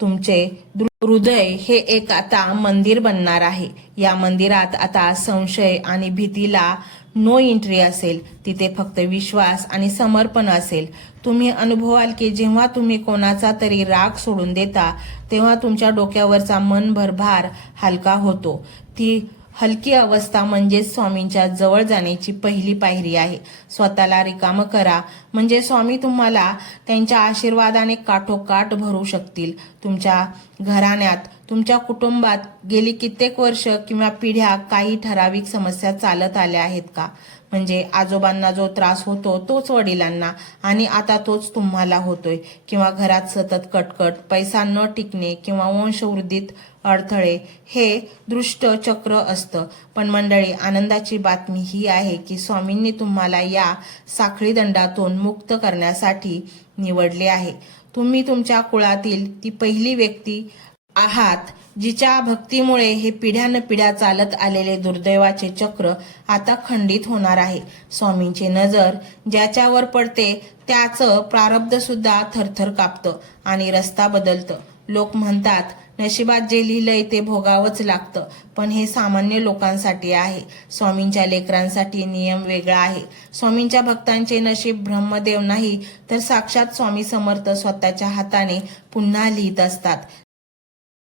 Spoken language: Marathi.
तुमचे हृदय हे एक आता मंदिर बनणार आहे. या मंदिरात आता संशय आणि भीतीला नो एंट्री असेल. तिथे फक्त विश्वास आणि समर्पण असेल. तुम्ही अनुभवाल की जेव्हा तुम्ही कोणाचा तरी राग सोडून देता तेव्हा तुमच्या डोक्यावरचा मनभर भार हलका होतो. ती हलकी अवस्था म्हणजे स्वामींच्या जवळ जाण्याची पहिली पायरी आहे. स्वतःला रिकामं करा म्हणजे स्वामी तुम्हाला त्यांच्या आशीर्वादाने काठोकाठ भरू शकतील. तुमच्या घराण्यात, तुमच्या कुटुंबात गेली कित्येक वर्ष किंवा पिढ्या काही ठराविक समस्या चालत आल्या आहेत का? म्हणजे आजोबांना जो त्रास होतो तोच वडिलांना आणि आता तोच तुम्हाला होतोय. किंवा घरात सतत कटकट, पैसा न टिकणे किंवा वंशवृद्धीत अडथळे, हे दृष्ट चक्र असतं. पण मंडळी, आनंदाची बातमी ही आहे की स्वामींनी तुम्हाला या साखळी दंडातून मुक्त करण्यासाठी निवडले आहे. तुम्ही तुमच्या कुळातील ती पहिली व्यक्ती आहात जिच्या भक्तीमुळे हे पिढ्यानपिढ्या चालत आलेले दुर्दैवाचे चक्र आता खंडित होणार आहे. स्वामींची नजर ज्याच्यावर पडते त्याचं प्रारब्ध सुद्धा थरथर कापतं आणि रस्ता बदलतं. लोक म्हणतात नशिबात जे लिहिलंय ते भोगावंच लागतं, पण हे सामान्य लोकांसाठी आहे. स्वामींच्या लेकरांसाठी नियम वेगळा आहे. स्वामींच्या भक्तांचे नशीब ब्रह्मदेव नाही तर साक्षात स्वामी समर्थ स्वतःच्या हाताने पुन्हा लिहित असतात.